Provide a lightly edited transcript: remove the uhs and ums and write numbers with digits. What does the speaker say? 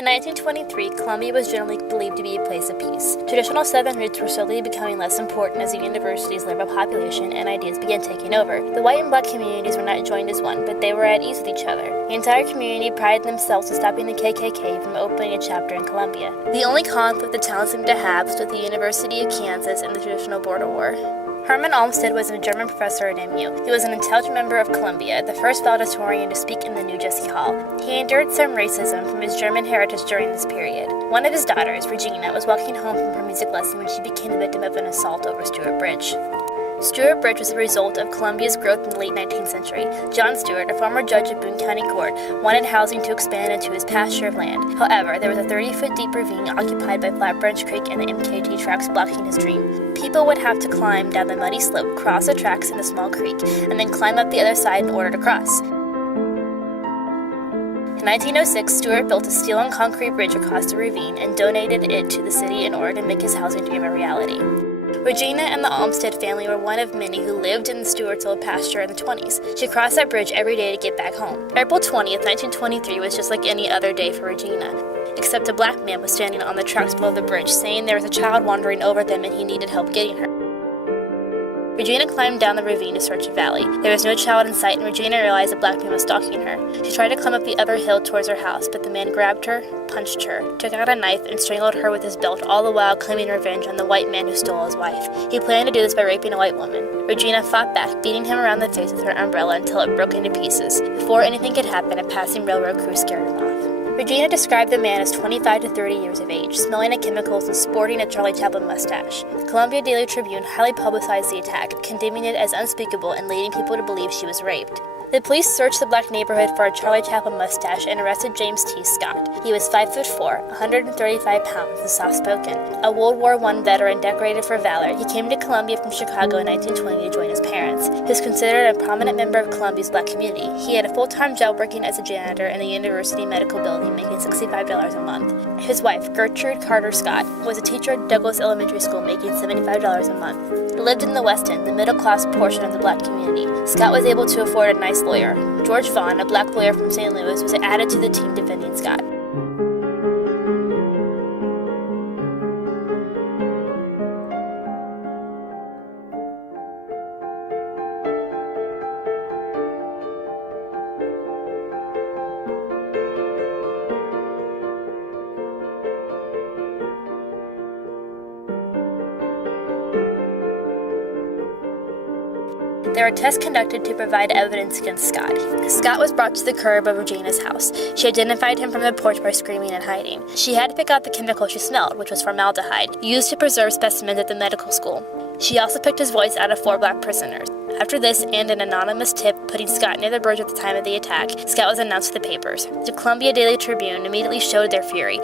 In 1923, Columbia was generally believed to be a place of peace. Traditional Southern roots were slowly becoming less important as the university's liberal population and ideas began taking over. The white and black communities were not joined as one, but they were at ease with each other. The entire community prided themselves on stopping the KKK from opening a chapter in Columbia. The only conflict the town seemed to have was with the University of Kansas and the traditional border war. Herman Olmsted was a German professor at MU. He was an intelligent member of Columbia, the first valedictorian to speak in the New Jesse Hall. He endured some racism from his German heritage during this period. One of his daughters, Regina, was walking home from her music lesson when she became the victim of an assault over Stewart Bridge. Stewart Bridge was a result of Columbia's growth in the late 19th century. John Stewart, a former judge of Boone County Court, wanted housing to expand into his pasture of land. However, there was a 30-foot deep ravine occupied by Flat Branch Creek and the MKT tracks blocking his dream. People would have to climb down the muddy slope, cross the tracks in a small creek, and then climb up the other side in order to cross. In 1906, Stewart built a steel and concrete bridge across the ravine and donated it to the city in order to make his housing dream a reality. Regina and the Olmsted family were one of many who lived in the Stewart's old pasture in the 20s. She crossed that bridge every day to get back home. April 20th, 1923 was just like any other day for Regina, except a black man was standing on the tracks below the bridge saying there was a child wandering over them and he needed help getting her. Regina climbed down the ravine to search a valley. There was no child in sight, and Regina realized the black man was stalking her. She tried to climb up the other hill towards her house, but the man grabbed her, punched her, took out a knife, and strangled her with his belt, all the while claiming revenge on the white man who stole his wife. He planned to do this by raping a white woman. Regina fought back, beating him around the face with her umbrella until it broke into pieces. Before anything could happen, a passing railroad crew scared him off. Regina described the man as 25 to 30 years of age, smelling of chemicals and sporting a Charlie Chaplin mustache. The Columbia Daily Tribune highly publicized the attack, condemning it as unspeakable and leading people to believe she was raped. The police searched the black neighborhood for a Charlie Chaplin mustache and arrested James T. Scott. He was 5'4", 135 pounds, and soft-spoken. A World War I veteran decorated for valor, he came to Columbia from Chicago in 1920 to join his parents. He was considered a prominent member of Columbia's black community. He had a full-time job working as a janitor in the University Medical Building, making $65 a month. His wife, Gertrude Carter Scott, was a teacher at Douglas Elementary School, making $75 a month. He lived in the West End, the middle-class portion of the black community. Scott was able to afford a nice lawyer. George Vaughn, a black lawyer from St. Louis, was added to the team defending Scott. There were tests conducted to provide evidence against Scott. Scott was brought to the curb of Regina's house. She identified him from the porch by screaming and hiding. She had to pick out the chemical she smelled, which was formaldehyde, used to preserve specimens at the medical school. She also picked his voice out of 4 black prisoners. After this, and an anonymous tip putting Scott near the bridge at the time of the attack, Scott was announced to the papers. The Columbia Daily Tribune immediately showed their fury.